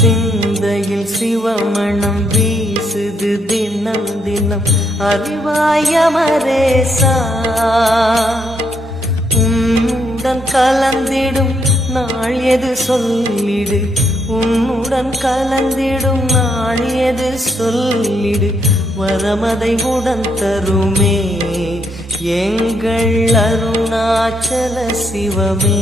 சிந்தையில் சிவமணம் வீசுது தினம் தினம் அறிவாயமரேசா உன்னுடன் கலந்திடும் நாள் எது சொல்லிடு உன்னுடன் கலந்திடும் நாள் எது சொல்லிடு வரமதை உடன் தருமே எங்கள் அருணாச்சல சிவமே.